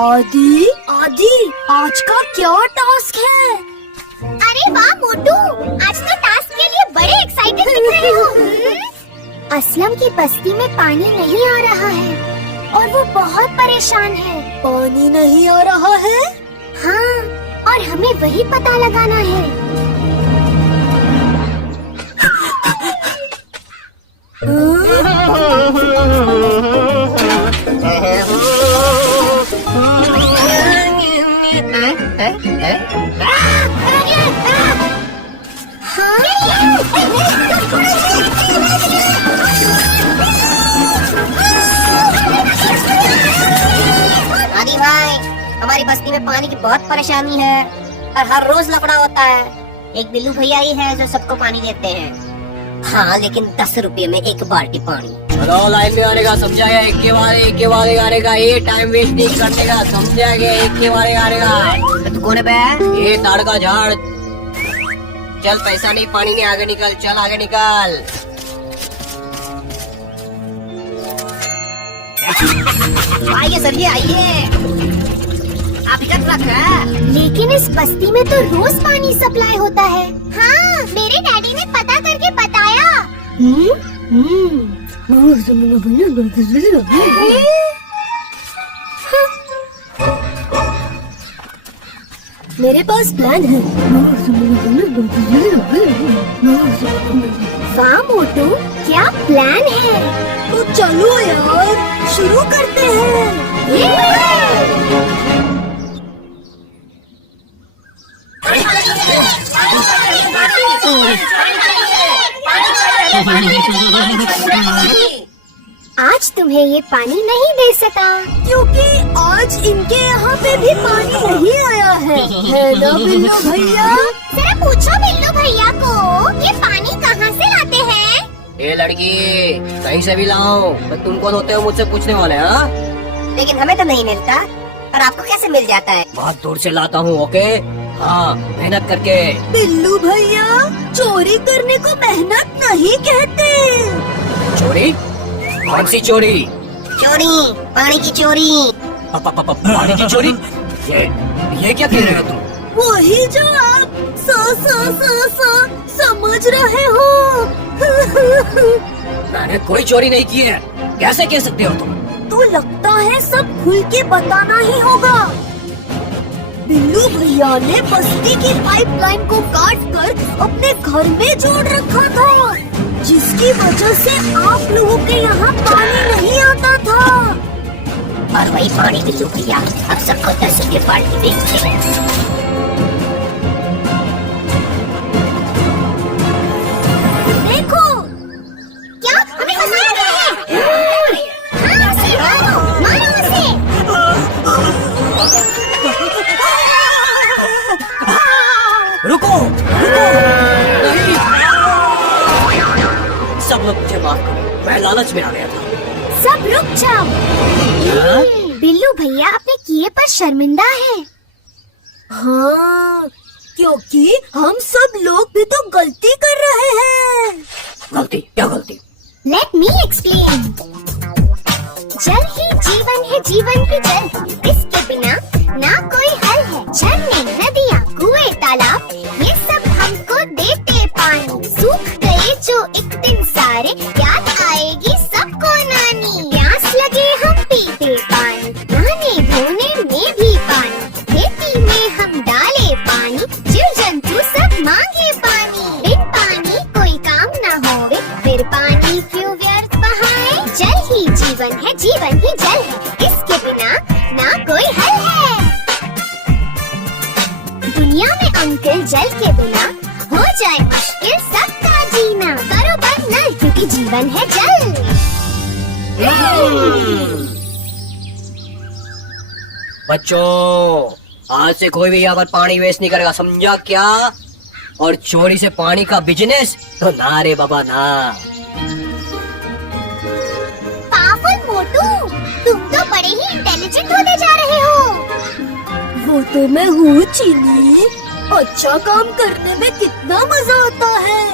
आदि आदि आज का क्या टास्क है? अरे वाह मोटू, आज तो टास्क के लिए बड़े एक्साइटेड दिख रहे हो। असलम की बस्ती में पानी नहीं आ रहा है और वो बहुत परेशान है। पानी नहीं आ रहा है? हाँ, और हमें वही पता लगाना है। आदि भाई, हमारी बस्ती में पानी की बहुत परेशानी है और हर रोज लफड़ा होता है। एक बिल्लू भैया ही है जो सबको पानी देते हैं। हाँ, लेकिन 10 रुपये में एक बाल्टी पानी। चलो लाइन में आने का, समझाया? एक के बाद आने का, ये टाइम वेस्ट नहीं करने का, समझा गया? एक के बाद आने का। तू कौन है? ये ताड़ का झाड़। चल, पैसा नहीं, पानी नहीं, आगे निकल, चल आगे निकल। आइए सर जी, आइए। आप इधर रख है। लेकिन इस बस्ती में तो रोज पानी सप्लाई होता है। हाँ, मेरे डैडी ने पता करके बताया। मेरे पास प्लान है। वाह मोटू, क्या प्लान है? तो चलो यार, शुरू करते हैं। आज तुम्हें ये पानी नहीं दे सका क्योंकि आज इनके यहाँ पे भी पानी नहीं आया है ना बिल्लू भैया? जरा पूछो बिल्लू भैया को, ये पानी कहाँ से लाते हैं? ये लड़की, कहीं से भी लाओ, तो तुम कौन होते हो मुझसे पूछने वाले? हाँ, लेकिन हमें तो नहीं मिलता, और आपको कैसे मिल जाता है? बहुत दूर से लाता हूँ। ओके, हाँ, मेहनत करके। बिल्लू भैया, चोरी करने को मेहनत नहीं कहते। चोरी? कौन सी चोरी? चोरी, पानी की चोरी। पानी की चोरी? ये क्या कह रहे हो तुम? वही जो आप समझ रहे हो। मैंने कोई चोरी नहीं की है, कैसे कह सकते हो तुम? तो लगता है सब खुल के बताना ही होगा। बिल्लू भैया ने बस्ती की पाइपलाइन को काट कर अपने घर में जोड़ रखा था, जिसकी वजह से आप लोगों के यहाँ पानी नहीं आता था। और वही पानी बिल्लू भैया अब सबको 10 रुपये बाल्टी बेचते हैं। देखो, क्या हमें फंसाया गया है? हाँ, उसे मारो उसे। रुको, नहीं। सब लोग मुझे माफ करो, मैं लालच में आ गया था। सब रुक जाओ। बिल्लू भैया अपने किए पर शर्मिंदा है। हाँ, क्योंकि हम सब लोग भी तो गलती कर रहे हैं। गलती? क्या गलती? Let me explain. जल ही जीवन है, जीवन ही जल, इसके बिना ना कोई हल है। झरने, नदियाँ, कुएं, तालाब, ये सब हमको देते पानी। सूख गए जो एक दिन सारे, याद आएगी सबको नानी। प्यास लगे हम पीते पानी, नहाने धोने में भी पानी, खेती में हम डाले पानी, जीव जंतु सब मांगे पानी। बिन पानी कोई काम ना होवे, फिर पानी क्यों व्यर्थ बहाए। जल ही जीवन है, जीवन ही जल है, इसके बिना ना कोई हल है। दुनिया में अंकल, जल के बिना हो जाए मुश्किल सबका जीना। करो बंद नल, क्योंकि जीवन है जल। बच्चों, आज से कोई भी यहाँ पर पानी वेस्ट नहीं करेगा, समझा क्या? और चोरी से पानी का बिजनेस तो ना रे बाबा, ना। पावल मोटू, तुम तो बड़े ही इंटेलिजेंट होते जा रहे हो। वो तो मैं हूँ चीनी, अच्छा काम करने में कितना मजा आता है।